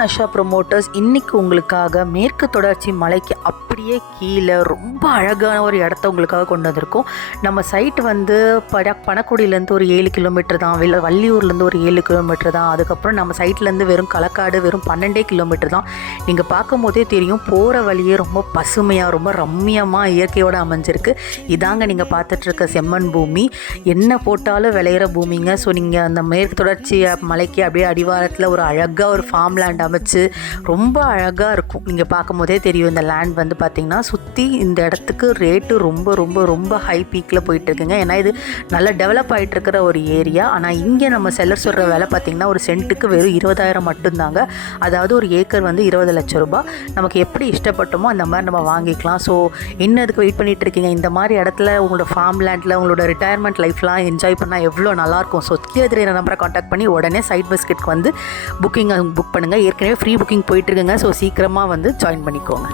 நஷா promoters இன்றைக்கி உங்களுக்காக மேற்கு தொடர்ச்சி மலைக்கு அப்படியே கீழே ரொம்ப அழகான ஒரு இடத்த உங்களுக்காக கொண்டு வந்திருக்கோம். நம்ம சைட் வந்து பணக்குடியிலேருந்து ஒரு 7 கிலோமீட்டர் தான், வள்ளியூர்லேருந்து ஒரு 7 கிலோமீட்டர் தான். அதுக்கப்புறம் நம்ம சைட்லேருந்து வெறும் களக்காடு வெறும் 12 கிலோமீட்டர் தான். நீங்கள் பார்க்கும் போதே தெரியும், போகிற வழியே ரொம்ப பசுமையாக ரொம்ப ரம்மியமாக இயற்கையோடு அமைஞ்சிருக்கு. இதாங்க நீங்கள் பார்த்துட்ருக்க செம்மண் பூமி, என்ன போட்டாலும் விளையிற பூமிங்க. ஸோ நீங்கள் அந்த மேற்கு தொடர்ச்சி மலைக்கு அப்படியே அடிவாரத்தில் ஒரு அழகாக ஒரு ஃபார்ம் லேண்ட் அமைச்சு ரொம்ப அழகாக இருக்கும். நீங்கள் பார்க்கும் போதே தெரியும், இந்த லேண்ட் வந்து பார்த்திங்கன்னா சுற்றி இந்த இடத்துக்கு ரேட்டு ரொம்ப ரொம்ப ரொம்ப ஹை பீக்கில் போயிட்டுருக்குங்க. ஏன்னா இது நல்லா டெவலப் ஆகிட்டு இருக்கிற ஒரு ஏரியா. ஆனால் இங்கே நம்ம செல்லர் சொல்கிற விலை பார்த்திங்கன்னா ஒரு சென்ட்டுக்கு வெறும் 20,000 மட்டும்தாங்க. அதாவது ஒரு ஏக்கர் வந்து 20 லட்சம் ரூபாய். நமக்கு எப்படி இஷ்டப்பட்டோமோ அந்த மாதிரி நம்ம வாங்கிக்கலாம். ஸோ இன்னும் இதுக்கு வெயிட் பண்ணிகிட்டு இருக்கீங்க? இந்த மாதிரி இடத்துல உங்களோட ஃபார்ம் லேண்டில் உங்களோட ரிட்டையர்மெண்ட் லைஃப்லாம் என்ஜாய் பண்ணால் எவ்வளோ நல்லாயிருக்கும். ஸோ கீழே தெரியுற நம்பரை காண்டாக்ட் பண்ணி உடனே சைட் பிஸ்கெட்க்கு வந்து புக் பண்ணுங்கள். ஏற்கனவே ஃப்ரீ புக்கிங் போயிட்டுருக்குங்க. ஸோ சீக்கிரமாக வந்து ஜாயின் பண்ணிக்கோங்க.